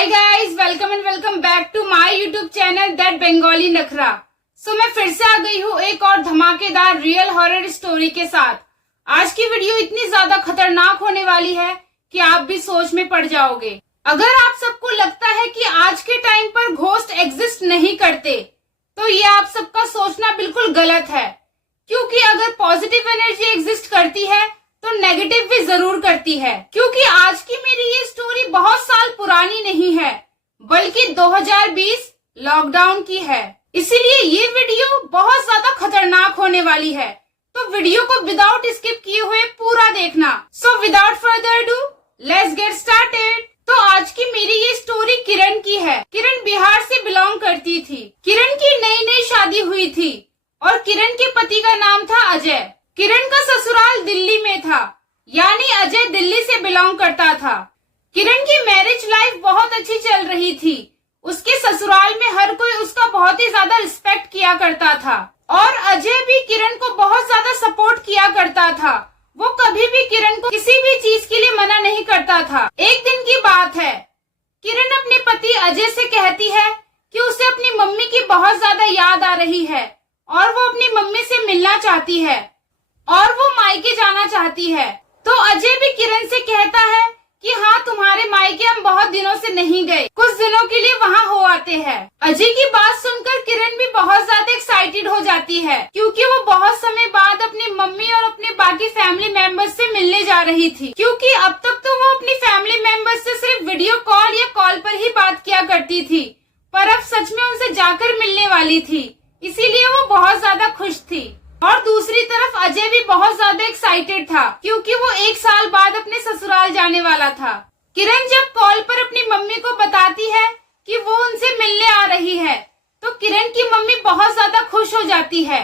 Hi guys, welcome and welcome back to my YouTube channel that Bengali Nakhra. मैं फिर से आ गई हूँ एक और धमाकेदार रियल हॉरर स्टोरी के साथ। आज की वीडियो इतनी ज्यादा खतरनाक होने वाली है कि आप भी सोच में पड़ जाओगे। अगर आप सबको लगता है कि आज के टाइम पर घोस्ट एग्जिस्ट नहीं करते, तो ये आप सबका सोचना बिल्कुल गलत है, क्योंकि अगर पॉजिटिव एनर्जी एग्जिस्ट करती है तो नेगेटिव भी जरूर करती है। क्योंकि आज की मेरी ये स्टोरी बहुत साल पुरानी नहीं है, बल्कि 2020 लॉकडाउन की है। इसीलिए ये वीडियो बहुत ज्यादा खतरनाक होने वाली है, तो वीडियो को विदाउट स्किप किए हुए पूरा देखना। So without further do let's get started. तो आज की मेरी ये स्टोरी किरण की है। किरण बिहार से बिलोंग करती थी। किरण की नई नई शादी हुई थी और किरण के पति का नाम था अजय। किरण का ससुराल दिल्ली में था, यानी अजय दिल्ली से बिलोंग करता था। किरण की मैरिज लाइफ बहुत अच्छी चल रही थी। उसके ससुराल में हर कोई उसका बहुत ही ज्यादा रिस्पेक्ट किया करता था और अजय भी किरण को बहुत ज्यादा सपोर्ट किया करता था। वो कभी भी किरण को किसी भी चीज के लिए मना नहीं करता था। एक दिन की बात है, किरण अपने पति अजय से कहती है कि उसे अपनी मम्मी की बहुत ज्यादा याद आ रही है और वो अपनी मम्मी से मिलना चाहती है और वो मायके जाना चाहती है। तो अजय भी किरण से कहता है कि हाँ, तुम्हारे मायके हम बहुत दिनों से नहीं गए, कुछ दिनों के लिए वहाँ हो आते हैं। अजय की बात सुनकर किरण भी बहुत ज्यादा एक्साइटेड हो जाती है, क्योंकि वो बहुत समय बाद अपनी मम्मी और अपने बाकी फैमिली मेंबर्स से मिलने जा रही थी। क्योंकि अब तक तो वो अपनी फैमिली मेंबर्स से सिर्फ वीडियो कॉल या कॉल पर ही बात किया करती थी, पर अब सच में उनसे जाकर मिलने वाली थी। इसीलिए वो बहुत ज्यादा खुश थी। और दूसरी तरफ अजय भी बहुत ज्यादा एक्साइटेड था, क्योंकि वो एक साल बाद अपने ससुराल जाने वाला था। किरण जब कॉल पर अपनी मम्मी को बताती है कि वो उनसे मिलने आ रही है, तो किरण की मम्मी बहुत ज्यादा खुश हो जाती है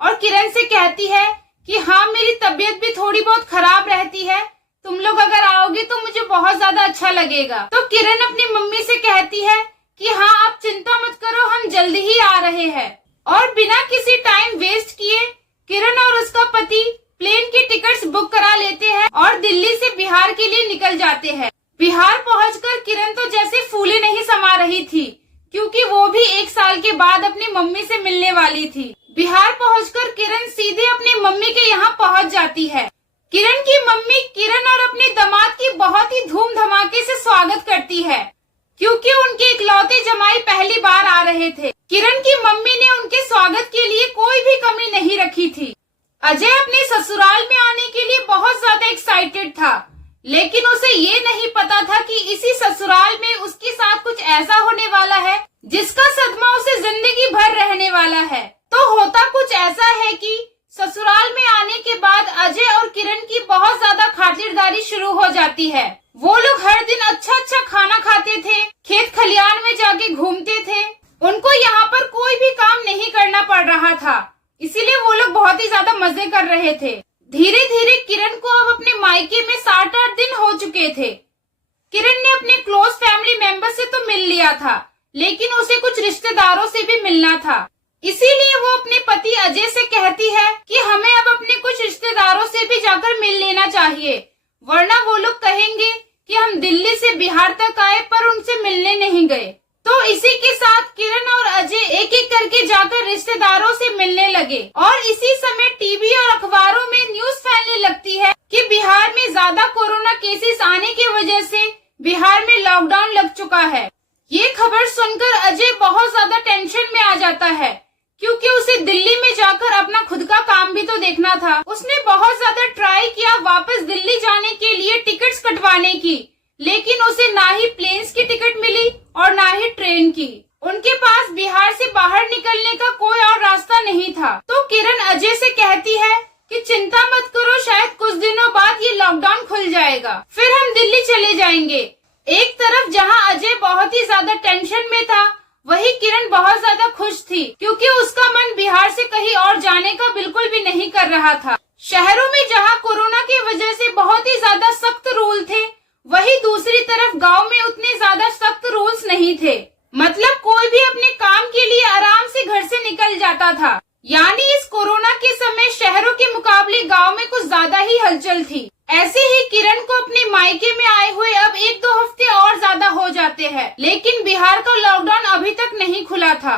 और किरण से कहती है कि हाँ, मेरी तबीयत भी थोड़ी बहुत खराब रहती है, तुम लोग अगर आओगे तो मुझे बहुत ज्यादा अच्छा लगेगा। तो किरण अपनी मम्मी से कहती है कि हाँ, आप चिंता मत करो, हम जल्दी ही आ रहे हैं। और बिना किसी टाइम वेस्ट किए किरण और उसका पति प्लेन की टिकट्स बुक करा लेते हैं और दिल्ली से बिहार के लिए निकल जाते हैं। बिहार पहुंचकर किरण तो जैसे फूले नहीं समा रही थी, क्योंकि वो भी एक साल के बाद अपनी मम्मी से मिलने वाली थी। बिहार पहुंचकर किरण सीधे अपनी मम्मी के यहाँ पहुंच जाती है। किरण की मम्मी किरण और अपने दामाद की बहुत ही धूम धमाके से स्वागत करती है, क्योंकि उनके इकलौते जमाई पहली बार आ रहे थे। किरण की मम्मी ने उनके स्वागत के लिए कोई भी कमी नहीं रखी थी। अजय अपने ससुराल में आने के लिए बहुत ज्यादा एक्साइटेड था, लेकिन उसे ये नहीं पता था कि इसी ससुराल में उसके साथ कुछ ऐसा होने वाला है जिसका सदमा उसे जिंदगी भर रहने वाला है। तो होता कुछ ऐसा है कि ससुराल में आने के बाद अजय और किरण की बहुत ज्यादा खातिरदारी शुरू हो जाती है। वो लोग हर दिन अच्छा अच्छा खाना खाते थे, खेत खलियान में जाके घूमते थे। उनको यहाँ पर कोई भी काम नहीं करना पड़ रहा था, इसीलिए वो लोग बहुत ही ज्यादा मजे कर रहे थे। धीरे धीरे किरण को अब अपने मायके में 7-8 दिन हो चुके थे। किरण ने अपने क्लोज फैमिली मेंबर से तो मिल लिया था, लेकिन उसे कुछ रिश्तेदारों से भी मिलना था। इसीलिए वो अपने पति अजय से कहती है कि हमें अब अपने कुछ रिश्तेदारों से भी जाकर मिल लेना चाहिए, वरना वो लोग कहेंगे कि हम दिल्ली से बिहार तक आए पर उनसे मिलने नहीं गए। तो इसी के साथ किरण और अजय एक एक करके जाकर रिश्तेदारों से मिलने लगे और इसी समय टीवी और अखबारों में न्यूज फैलने लगती है कि बिहार में ज्यादा कोरोना केसेस आने की वजह से बिहार में लॉकडाउन लग चुका है। ये खबर सुनकर अजय बहुत ज्यादा टेंशन में आ जाता है, क्योंकि उसे दिल्ली में जाकर अपना खुद का काम भी तो देखना था। उसने बहुत ज्यादा ट्राई किया वापस दिल्ली जाने के लिए टिकट्स कटवाने की, लेकिन उसे ना ही प्लेन्स की टिकट मिली और ना ही ट्रेन की। उनके पास बिहार से बाहर निकलने का कोई और रास्ता नहीं था। तो किरण अजय से कहती है कि चिंता मत करो, शायद कुछ दिनों बाद ये लॉकडाउन खुल जाएगा, फिर हम दिल्ली चले जाएंगे। एक तरफ जहाँ अजय बहुत ही ज्यादा टेंशन में था, वही किरण बहुत ज्यादा खुश थी, क्योंकि उसका मन बिहार से कहीं और जाने का बिल्कुल भी नहीं कर रहा था। शहरों में जहाँ कोरोना की वजह से बहुत ही ज्यादा सख्त रूल थे, वही दूसरी तरफ गांव में उतने ज्यादा सख्त रूल्स नहीं थे। मतलब कोई भी अपने काम के लिए आराम से घर से निकल जाता था। यानी इस कोरोना के समय शहरों के मुकाबले गांव में कुछ ज्यादा ही हलचल थी। ऐसे ही किरण को अपने मायके में आए हुए अब 1-2 हफ्ते और ज्यादा हो जाते हैं लेकिन बिहार का लॉकडाउन अभी तक नहीं खुला था।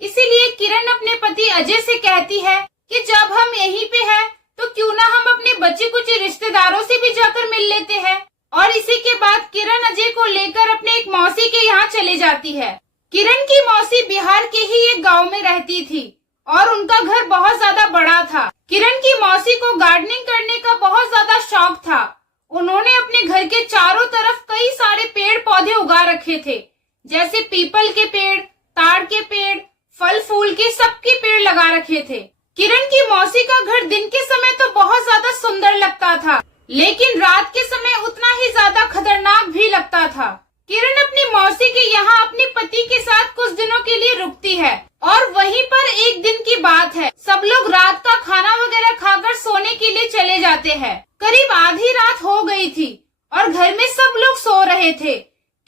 इसीलिए किरण अपने पति अजय से कहती है कि जब हम यहीं पे हैं तो क्यों ना हम अपने बच्चे कुछ रिश्तेदारों से भी जाकर मिल लेते हैं। और इसी के बाद किरण अजय को लेकर अपने एक मौसी के यहाँ चले जाती है। किरण की मौसी बिहार के ही एक गांव में रहती थी और उनका घर बहुत ज्यादा बड़ा था। किरण की मौसी को गार्डनिंग करने का बहुत ज्यादा शौक था। उन्होंने अपने घर के चारों तरफ कई सारे पेड़ पौधे उगा रखे थे, जैसे पीपल के पेड़, ताड़ के पेड़, फल फूल के सबके पेड़ लगा रखे थे। किरण की मौसी का घर दिन के समय तो बहुत ज्यादा सुंदर लगता था, लेकिन रात के समय उतना ही ज्यादा खतरनाक भी लगता था। किरण अपनी मौसी के यहाँ अपने पति के साथ कुछ दिनों के लिए रुकती है और वहीं पर एक दिन की बात है, सब लोग रात का खाना वगैरह खाकर सोने के लिए चले जाते हैं। करीब आधी रात हो गई थी और घर में सब लोग सो रहे थे।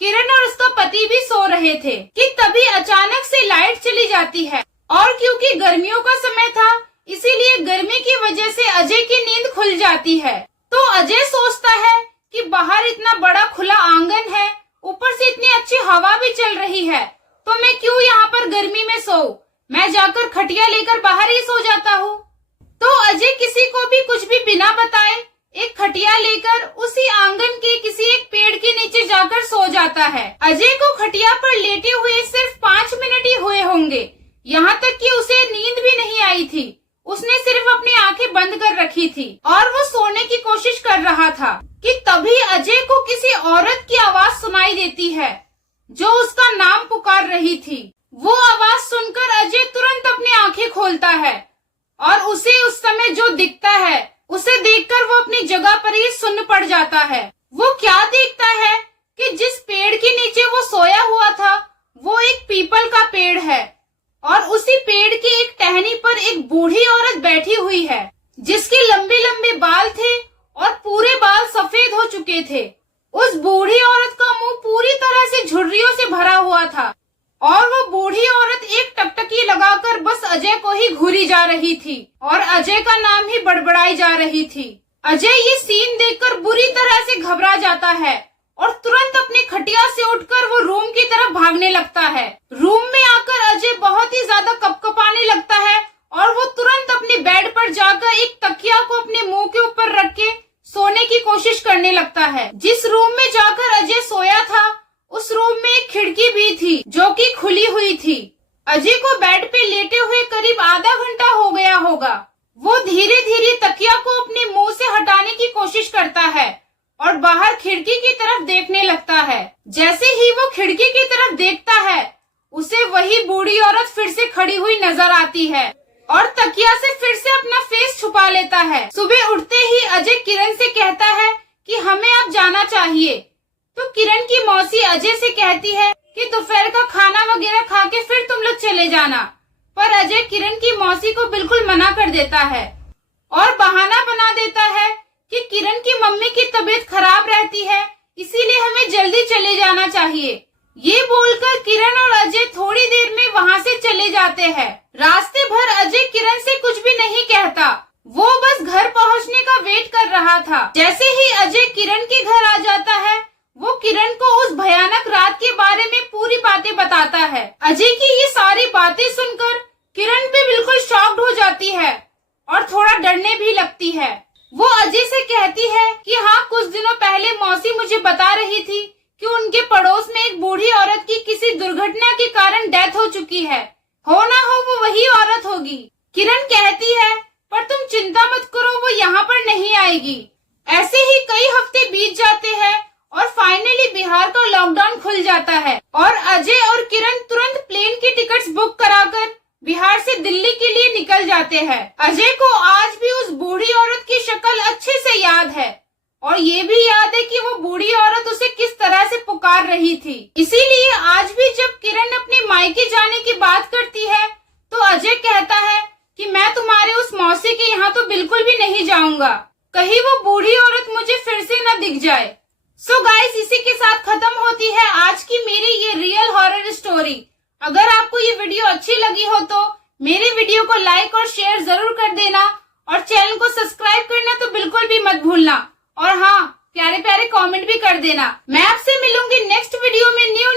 किरण और उसका पति भी सो रहे थे कि तभी अचानक से लाइट चली जाती है और क्योंकि गर्मियों का समय था इसीलिए गर्मी की वजह से अजय की नींद खुल जाती है। तो अजय सोचता है कि बाहर इतना बड़ा खुला आंगन है, ऊपर से इतनी अच्छी हवा भी चल रही है, तो मैं क्यों यहाँ पर गर्मी में सोऊं, मैं जाकर खटिया लेकर बाहर ही सो जाता हूँ। तो अजय किसी को भी कुछ भी बिना बताए एक खटिया लेकर उसी आंगन के किसी एक पेड़ के नीचे जाकर सो जाता है। अजय को खटिया पर लेटे हुए सिर्फ 5 मिनट ही हुए होंगे, यहाँ तक कि उसे नींद भी नहीं आई थी। उसने सिर्फ अपनी आंखें बंद कर रखी थी और वो सोने की कोशिश कर रहा था कि तभी अजय को किसी औरत की आवाज सुनाई देती है जो उसका नाम पुकार रही थी। वो आवाज सुनकर अजय तुरंत अपनी आंखें खोलता है और उसे उस समय जो दिखता है उसे देखकर वो अपनी जगह पर ही सुन्न पड़ जाता है। वो क्या देखता है कि जिस पेड़ के नीचे वो सोया हुआ था वो एक पीपल का पेड़ है और उसी पेड़ के एक टहनी पर एक बूढ़ी औरत बैठी हुई है जिसके लंबे लंबे बाल थे और पूरे बाल सफेद हो चुके थे। उस बूढ़ी औरत का मुंह पूरी तरह से झुर्रियों से भरा हुआ था और वो बूढ़ी औरत एक टकटकी लगाकर बस अजय को ही घूरी जा रही थी और अजय का नाम ही बड़बड़ाई जा रही थी। अजय ये सीन देखकर बुरी तरह से घबरा जाता है और तुरंत अपनी खटिया से उठकर वो रूम की तरफ भागने लगता है। रूम में आकर अजय बहुत ही ज्यादा कपकपाने लगता है और वो तुरंत अपने बेड पर जाकर एक तकिया को अपने मुंह के ऊपर रख के सोने की कोशिश करने लगता है। जिस रूम में जाकर अजय सोया था उस रूम में एक खिड़की भी थी जो कि खुली हुई थी। अजय को बेड पे लेटे हुए करीब आधा घंटा हो गया होगा। वो धीरे धीरे तकिया को अपने मुंह से हटाने की कोशिश करता है और बाहर खिड़की की तरफ देखने लगता है। जैसे ही वो खिड़की की तरफ देखता है उसे वही बूढ़ी औरत फिर से खड़ी हुई नजर आती है और तकिया से फिर से अपना फेस छुपा लेता है। सुबह उठते ही अजय किरण से कहता है कि हमें अब जाना चाहिए। तो किरण की मौसी अजय से कहती है कि दोपहर का खाना वगैरह खा के फिर तुम लोग चले जाना, पर अजय किरण की मौसी को बिल्कुल मना कर देता है और बहाना बना देता है कि किरण की मम्मी की तबीयत खराब रहती है इसीलिए हमें जल्दी चले जाना चाहिए। ये बोलकर किरण और अजय थोड़ी देर में वहाँ से चले जाते हैं। रास्ते भर अजय किरण से कुछ भी नहीं कहता, वो बस घर पहुँचने का वेट कर रहा था। जैसे ही अजय किरण के घर आ जाता है वो किरण को उस भयानक रात के बारे में पूरी बातें बताता है। अजय की ये सारी बातें सुनकर किरण भी बिल्कुल शॉक्ड हो जाती है और थोड़ा डरने भी लगती है। वो अजय से कहती है कि हाँ, कुछ दिनों पहले मौसी मुझे बता रही थी कि उनके पड़ोस में एक बूढ़ी औरत की किसी दुर्घटना के कारण डेथ हो चुकी है, हो ना हो वो वही औरत होगी। किरण कहती है पर तुम चिंता मत करो, वो यहाँ पर नहीं आएगी। ऐसे ही कई हफ्ते बीत जाते हैं और फाइनली बिहार का लॉकडाउन खुल जाता है और अजय और किरण तुरंत प्लेन की टिकट्स बुक कराकर बिहार से दिल्ली के लिए निकल जाते हैं। अजय को आज भी उस बूढ़ी औरत की शक्ल अच्छे से याद है और ये भी याद है कि वो बूढ़ी औरत उसे किस तरह से पुकार रही थी। इसीलिए आज भी जब किरण अपने मायके जाने की बात करती है तो अजय कहता है कि मैं तुम्हारे उस मौसी के यहाँ तो बिल्कुल भी नहीं जाऊंगा, कहीं वो बूढ़ी औरत मुझे फिर से न दिख जाए। सो गाइस, इसी के साथ खत्म होती है आज की मेरी ये रियल हॉरर स्टोरी। अगर आपको ये वीडियो अच्छी लगी हो तो मेरे वीडियो को लाइक और शेयर जरूर कर देना और चैनल को सब्सक्राइब करना तो बिल्कुल भी मत भूलना। और हाँ, प्यारे प्यारे कमेंट भी कर देना। मैं आपसे मिलूंगी नेक्स्ट वीडियो में न्यू